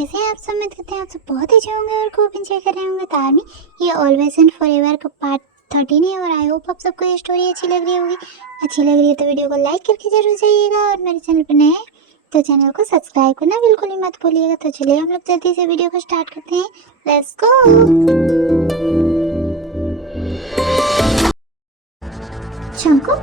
कैसे हैं आप सब? उम्मीद करते हैं आप सब बहुत अच्छे होंगे और खूब एंजॉय कर रहे होंगे। तो आर्मी, ये ऑलवेज एंड फॉरएवर का पार्ट 13 है और आई होप आप सबको ये स्टोरी अच्छी लग रही होगी। अच्छी लग रही है तो वीडियो को लाइक करके जरूर जाइएगा और मेरे चैनल पर नए हैं तो चैनल को सब्सक्राइब करना बिल्कुल ही मत भूलिएगा। तो चलिए हम लोग जल्दी से वीडियो को स्टार्ट करते हैं। Let's go. चंकू,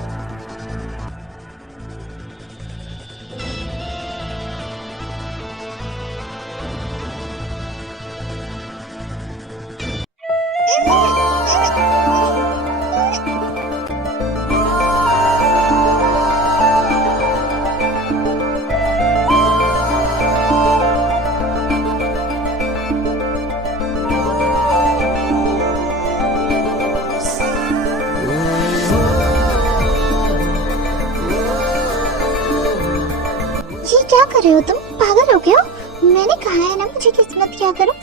ये क्या कर रहे हो तुम? पागल हो गए हो? मैंने कहा है ना मुझे किस्मत क्या करो।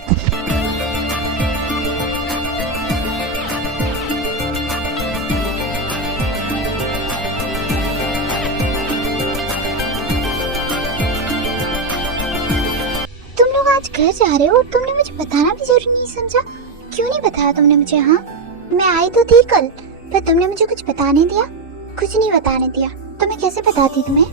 तुम लोग आज घर जा रहे हो और तुमने मुझे बताना भी जरूरी नहीं समझा? क्यों नहीं बताया तुमने मुझे? हाँ, मैं आई तो थी कल, पर तुमने मुझे कुछ बताने दिया? कुछ नहीं बताने दिया तो मैं कैसे बताती तुम्हें?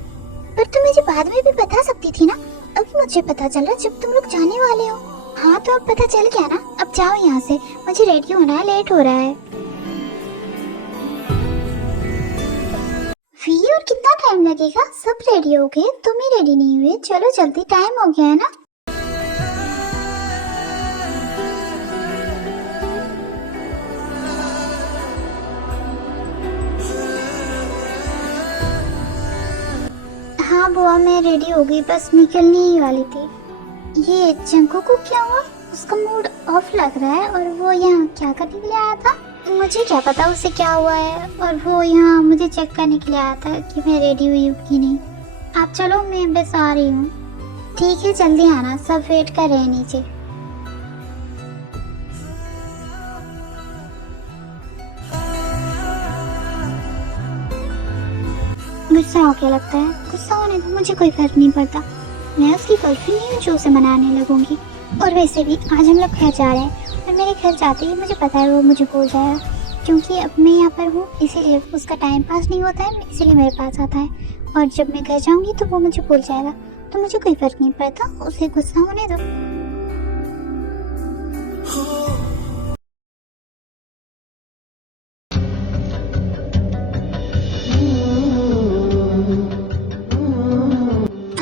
पर तुम मुझे बाद में भी बता सकती थी ना। अभी मुझे पता चला जब तुम लोग जाने वाले हो। हाँ तो अब पता चल गया ना, अब जाओ यहाँ से, मुझे रेडी होना है, लेट हो रहा है। वी, और कितना टाइम लगेगा? सब रेडी हो गए, तुम ही रेडी नहीं हुए। चलो जल्दी, टाइम हो गया है ना। हाँ बुआ, मैं रेडी हो गई, बस निकलने ही वाली थी। ये चंकू को क्या हुआ? उसका मूड ऑफ लग रहा है और वो यहाँ क्या करने के लिए आया था? मुझे क्या पता उसे क्या हुआ है, और वो यहाँ मुझे चेक करने के लिए आया था कि मैं रेडी हुई हूँ कि नहीं। आप चलो, मैं बस आ रही हूँ। ठीक है, जल्दी आना, सब वेट कर रहे हैं नीचे। गुस्सा हो क्या लगता है? गुस्सा होने दो, मुझे कोई फर्क नहीं पड़ता। मैं उसकी गर्लफ्रेंड नहीं हूँ जो उसे मनाने लगूंगी। और वैसे भी आज हम लोग घर जा रहे हैं और मेरे घर जाते ही मुझे पता है वो मुझे भूल जाएगा, क्योंकि अब मैं यहाँ पर हूँ, इसीलिए उसका टाइम पास नहीं होता है, इसीलिए मेरे पास आता है। और जब मैं घर जाऊंगी तो वो मुझे भूल जाएगा, तो मुझे कोई फर्क नहीं पड़ता, उसे गुस्सा होने दो।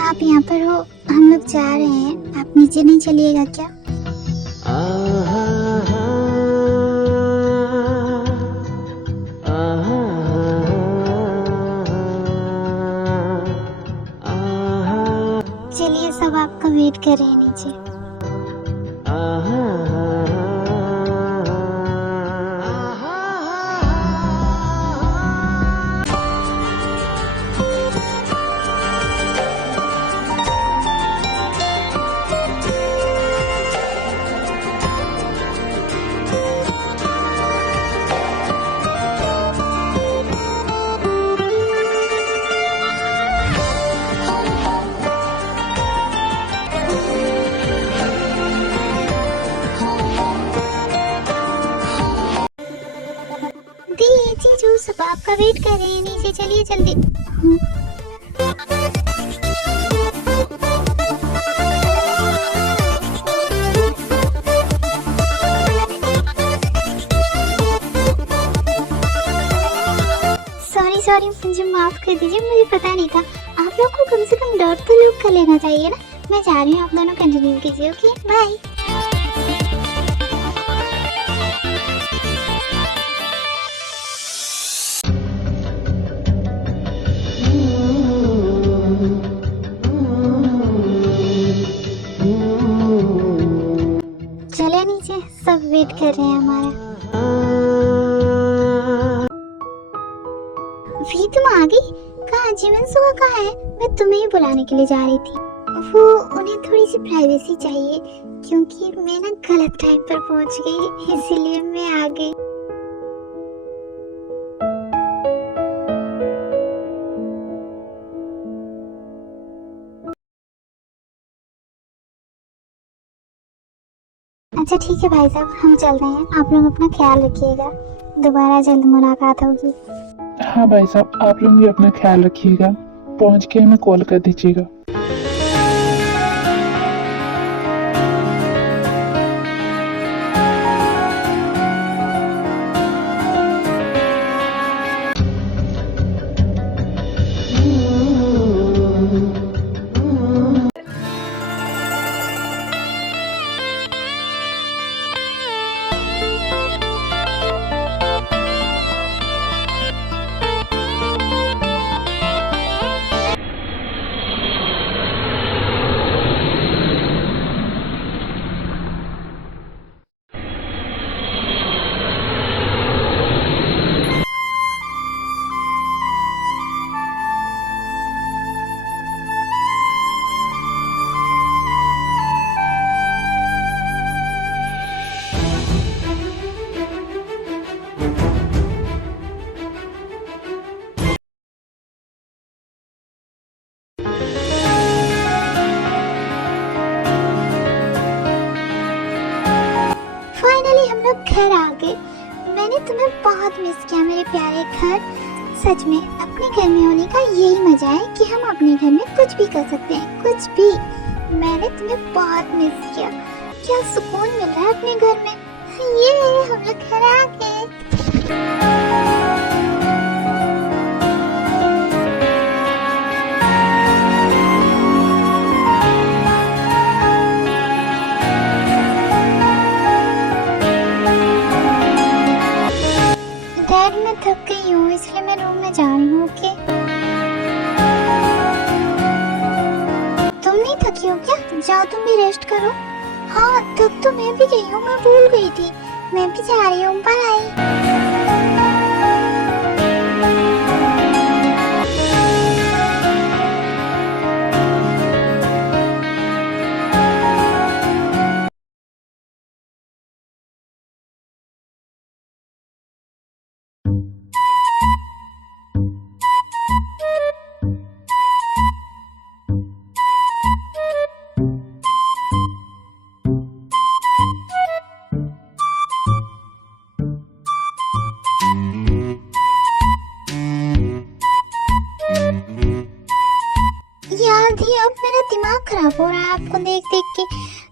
आप यहाँ पर हो, हम लोग जा रहे हैं, आप नीचे नहीं चलिएगा क्या? चलिए, सब आपका वेट कर रहे हैं नीचे। दी जीजू, सब आपका वेट कर रहे हैं नीचे, चलिए जल्दी। सॉरी सॉरी, मुझे माफ कर दीजिए, मुझे पता नहीं था। आप लोग को कम से कम डर तो लुक कर लेना चाहिए ना। मैं जा रही हूँ, आप दोनों कंटिन्यू कीजिए। Okay, bye. चले नीचे, सब वेट कर रहे हैं हमारा। भी, तुम आ गई? कहाँ जीवन सुहा कहाँ है? मैं तुम्हें ही बुलाने के लिए जा रही थी। वो, उन्हें थोड़ी सी प्राइवेसी चाहिए, क्योंकि मैं ना गलत टाइम पर पहुंच गई, इसीलिए मैं आ गई। अच्छा ठीक है भाई साहब, हम चल रहे हैं, आप लोग अपना ख्याल रखिएगा, दोबारा जल्द मुलाकात होगी। हाँ भाई साहब, आप लोग भी अपना ख्याल रखिएगा, पहुंच के हमें कॉल कर दीजिएगा। फाइनली हम लोग घर आ गए। मैंने तुम्हें बहुत मिस किया मेरे प्यारे घर। सच में अपने घर में होने का यही मजा है कि हम अपने घर में कुछ भी कर सकते हैं, कुछ भी। मैंने तुम्हें बहुत मिस किया। क्या सुकून मिल रहा है अपने घर में। ये हम लोग घर आ गए। डैड मैं थक गई हूँ, इसलिए मैं रूम में जा रही हूँ। ओके तुम नहीं थकी हो क्या? जाओ तुम भी रेस्ट करो। हाँ थक तो मैं भी गई हूँ, मैं भूल गई थी। मैं भी जा रही हूँ, बाय। यार दी अब मेरा दिमाग खराब हो रहा है आपको देख देख के।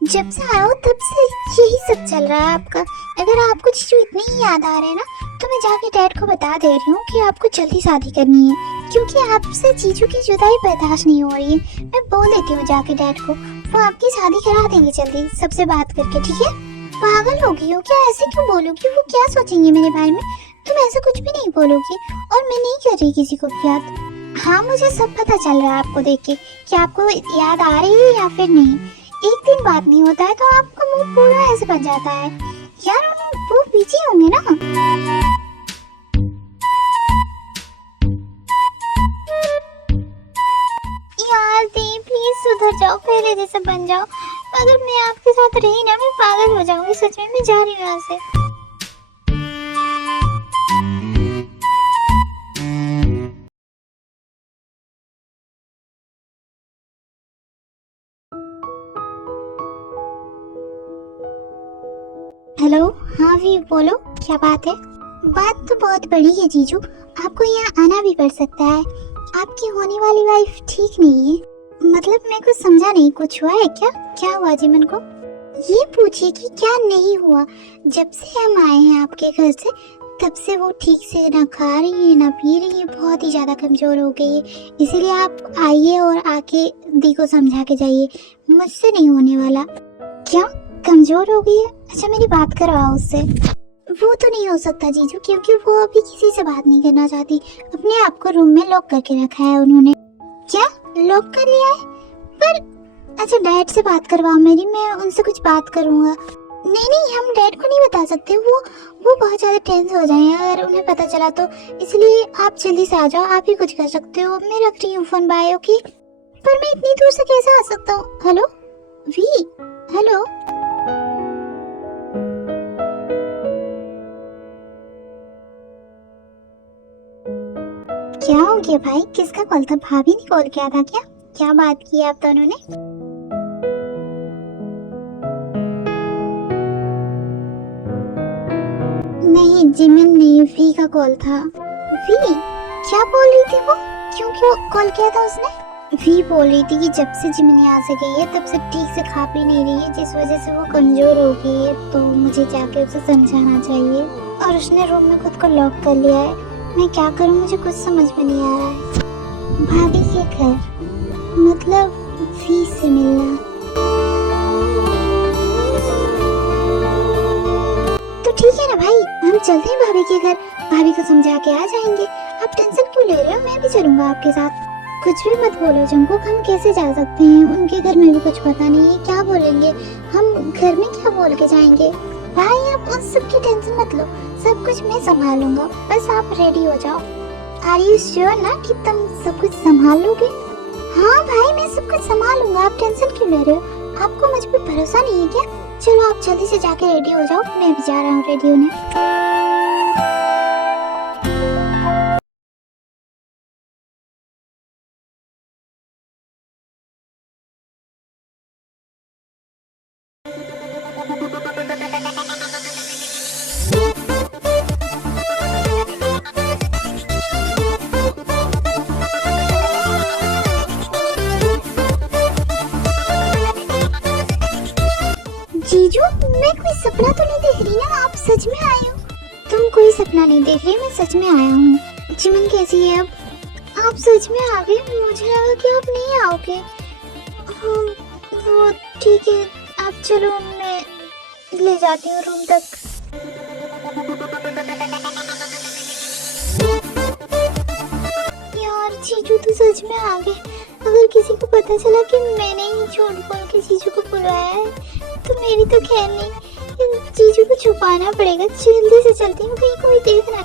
जब से आया हो तब से यही सब चल रहा है आपका। अगर आपको चीजू इतनी ही याद आ रहे हैं ना, तो मैं जाके डैड को बता दे रही हूँ कि आपको जल्दी शादी करनी है, क्योंकि आपसे चीजू की जुदाई बर्दाश्त नहीं हो रही है। मैं बोल देती हूँ जाके डैड को, वो आपकी शादी करा देंगे जल्दी सबसे बात करके, ठीक है? पागल हो गई हो क्या? ऐसे क्यों बोलोगी? वो क्या सोचेंगे मेरे बारे में? तुम ऐसा कुछ भी नहीं बोलोगी, और मैं नहीं कर रही किसी को भी याद। हाँ मुझे सब पता चल रहा है आपको देख के कि आपको याद आ रही है या फिर नहीं। एक दिन बात नहीं होता है तो आपका मुंह पूरा ऐसे बन जाता है। यार वो बिजी होंगे ना। यार दी प्लीज सुधर जाओ, पहले जैसे बन जाओ। अगर मैं आपके साथ रही ना, मैं पागल हो जाऊंगी सच में। मैं जा रही हूँ यहाँ से। हेलो हाँ भी बोलो, क्या बात है? बात तो बहुत बड़ी है जीजू, आपको यहाँ आना भी पड़ सकता है। आपकी होने वाली वाइफ ठीक नहीं है। मतलब मैं कुछ समझा नहीं, कुछ हुआ है क्या? क्या हुआ जीवन को? ये पूछिए कि क्या नहीं हुआ। जब से हम आए हैं आपके घर से, तब से वो ठीक से ना खा रही है ना पी रही है, बहुत ही ज्यादा कमजोर हो गई है। इसीलिए आप आइए और आके दी को समझा के जाइए, मुझसे नहीं होने वाला। क्या कमजोर हो गई है? अच्छा मेरी बात करवाओ उससे। वो तो नहीं हो सकता जीजू, क्योंकि वो अभी किसी से बात नहीं करना चाहती। अपने आप को रूम में लॉक करके रखा है उन्होंने। क्या लॉक कर लिया है? पर अच्छा डैड से बात करवाओ मेरी, मैं उनसे कुछ बात करूंगा। नहीं नहीं हम डैड को नहीं बता सकते, वो बहुत ज्यादा टेंस हो जाएंगे अगर उन्हें पता चला तो। इसलिए आप जल्दी से आ जाओ, आप ही कुछ कर सकते हो। मैं रख रही हूँ फोन, बाय। ओके पर मैं इतनी दूर से कैसे आ सकता हूँ? हेलो वी, हेलो। क्या हो गया भाई? किसका कॉल था? भाभी ने कॉल किया था क्या? क्या बात की आप दोनों ने? नहीं जिमिन नहीं, वी का कॉल था। वी क्या बोल रही थी वो? क्यों कॉल किया था उसने? वी बोल रही थी कि जब से जिमिन यहाँ से गई है तब से ठीक से खा पी नहीं रही है, जिस वजह से वो कमजोर हो गई है, तो मुझे जाके उसे समझाना चाहिए। और उसने रूम में खुद को लॉक कर लिया है। मैं क्या करूँ, मुझे कुछ समझ में नहीं आ रहा है। भाभी के घर, मतलब वी से मिलना। तो ठीक है ना भाई, हम चलते हैं भाभी के घर, भाभी को समझा के आ जाएंगे। आप टेंशन क्यों ले रहे हो, मैं भी चलूंगा आपके साथ। कुछ भी मत बोलो जंकुक, हम कैसे जा सकते हैं? उनके घर में भी कुछ पता नहीं है, क्या बोलेंगे हम, घर में क्या बोल के जाएंगे? भाई आप उन सब की टेंशन मत लो, सब कुछ मैं संभाल लूंगा, बस आप रेडी हो जाओ। आर यू श्योर ना कि तुम सब कुछ संभाल लोगे? हाँ भाई मैं सब कुछ संभाल लूंगा, आप टेंशन क्यों ले रहे हो? आपको मुझ पर भरोसा नहीं है क्या? चलो आप जल्दी से जाके रेडी हो जाओ, मैं भी जा रहा हूँ रेडी होने। जीजू मैं कोई सपना तो नहीं देख रही ना, आप सच में आए हो? तुम कोई सपना नहीं देख रही, मैं सच में आया हूँ। जिमिन कैसी है अब? आप सच में आ गए, मुझे लगा कि आप नहीं आओगे। हाँ, वो ठीक है, आप चलो मैं ले जाती हूँ रूम तक। यार जीजू तो सच में आ गए। अगर किसी को पता चला कि मैंने ही झूठ बोल के जीजू को बुलाया है तो मेरी तो खैर नहीं, जीजू को छुपाना पड़ेगा। जल्दी से चलती हूँ, कहीं कोई देख ना।